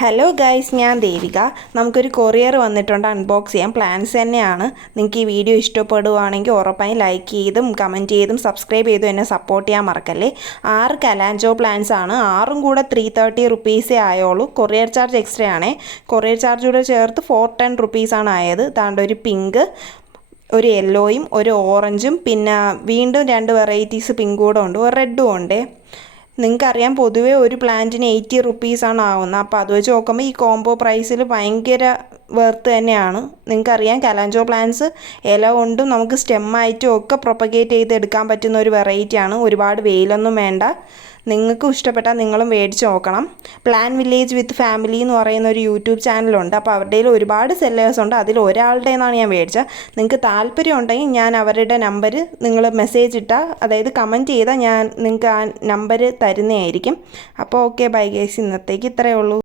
Hello guys, ഞാൻ ദേവിക. നമുക്കൊരു courier വന്നിട്ടുണ്ട്, അൺബോക്സ് ചെയ്യാം. പ്ലാൻസ് തന്നെയാണ്. നിങ്ങൾക്ക് ഈ വീഡിയോ ഇഷ്ടപ്പെടുവാണെങ്കിൽ ഉറപ്പായും ലൈക്ക് ചെയ്തും കമൻറ്റ് ചെയ്തും സബ്സ്ക്രൈബ് ചെയ്തും എന്നെ സപ്പോർട്ട് ചെയ്യാൻ മറക്കല്ലേ. 6 കലാഞ്ചോ പ്ലാൻസ് ആണ്. 6ഉം കൂടെ 330 റുപ്പീസേ ആയുള്ളൂ. കൊറിയർ ചാർജ് എക്സ്ട്രാ ആണേ. കൊറിയർ ചാർജ് കൂടെ ചേർത്ത് 410 റുപ്പീസാണ് ആയത്. താണ്ട് ഒരു പിങ്ക്, ഒരു യെല്ലോയും ഒരു ഓറഞ്ചും, പിന്നെ വീണ്ടും 2 വെറൈറ്റീസ് പിങ്ക് കൂടെ ഉണ്ട്, ഒരു റെഡും ഉണ്ട്. നിങ്ങൾക്കറിയാം, പൊതുവേ ഒരു പ്ലാന്റിന് 80 റുപ്പീസാണ് ആവുന്നത്. അപ്പോൾ അത് വെച്ച് നോക്കുമ്പോൾ ഈ കോംബോ പ്രൈസിൽ ഭയങ്കര വർത്ത് തന്നെയാണ്. നിങ്ങൾക്കറിയാം, കലാഞ്ചോ പ്ലാന്റ്സ് ഇല കൊണ്ടും നമുക്ക് സ്റ്റെമ്മായിട്ടും ഒക്കെ പ്രൊപ്പഗേറ്റ് ചെയ്തെടുക്കാൻ പറ്റുന്ന ഒരു വെറൈറ്റിയാണ്. ഒരുപാട് വെയിലൊന്നും വേണ്ട. നിങ്ങൾക്കും ഇഷ്ടപ്പെട്ടാൽ നിങ്ങളും മേടിച്ച് നോക്കണം. പ്ലാൻ വില്ലേജ് വിത്ത് ഫാമിലി എന്ന് പറയുന്ന ഒരു യൂട്യൂബ് ചാനലുണ്ട്. അപ്പോൾ അവരുടെ ഒരുപാട് സെല്ലേഴ്സ് ഉണ്ട്. അതിൽ ഒരാളുടെ നിന്നാണ് ഞാൻ മേടിച്ചത്. നിങ്ങൾക്ക് താല്പര്യം ഉണ്ടെങ്കിൽ ഞാൻ അവരുടെ നമ്പർ നിങ്ങൾ മെസ്സേജ് ഇട്ടാൽ, അതായത് കമൻറ്റ് ചെയ്താൽ ഞാൻ നിങ്ങൾക്ക് ആ നമ്പർ തരുന്നതായിരിക്കും. അപ്പോൾ ഓക്കെ, ബൈ ഗൈസ്. ഇന്നത്തേക്ക് ഇത്രയേ ഉള്ളൂ.